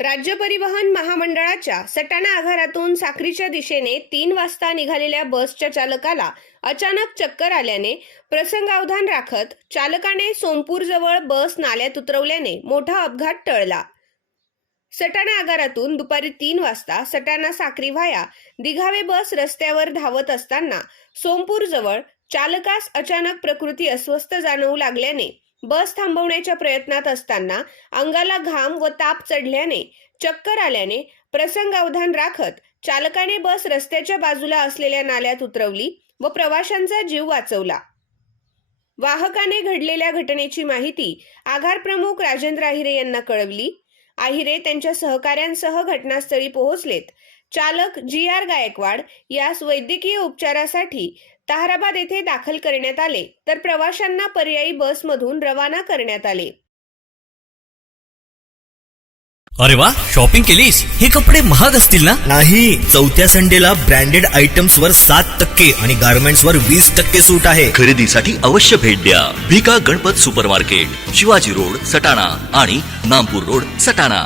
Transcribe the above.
राज्य परिवहन महामंडळाच्या सटाणा आगारातून साखरीच्या दिशेने तीन वाजता निघालेल्या बसच्या चालकाला अचानक चक्कर आल्याने प्रसंगावधान राखत चालकाने सोमपूरजवळ बस नाल्यात उतरवल्याने मोठा अपघात टळला. सटाणा आगारातून दुपारी तीन वाजता सटाणा साखरी व्हाया दिघावे बस रस्त्यावर धावत असताना सोमपूरजवळ चालकास अचानक प्रकृती अस्वस्थ जाणवू लागल्याने बस थांबवण्याच्या प्रयत्नात असताना अंगाला घाम व ताप चढल्याने चक्कर आल्याने प्रसंगावधान राखत चालकाने बस रस्त्याच्या बाजूला असलेल्या नाल्यात उतरवली व प्रवाशांचा जीव वाचवला. वाहकाने घडलेल्या घटनेची माहिती आघार प्रमुख राजेंद्र आहिरे यांना कळवली. आहिरे त्यांच्या सहकाऱ्यांसह घटनास्थळी पोहोचलेत. चालक जी आर गायकवाड यास वैद्यकीय उपचारासाठी ताहराबाद येथे दाखल करण्यात आले तर प्रवाशांना पर्यायी बसमधून रवाना करण्यात आले. अरे वा शॉपिंग केलीस? हे कपडे महाग असतील ना? नाही चौथ्या संडेला ब्रँडेड आयटम्स वर सात टक्के आणि गार्मेंट्स वर वीस टक्के सूट आहे. खरेदीसाठी अवश्य भेट द्या. Bhika Ganpat super market Shivaji road Satana आणि नामपूर रोड सटाणा.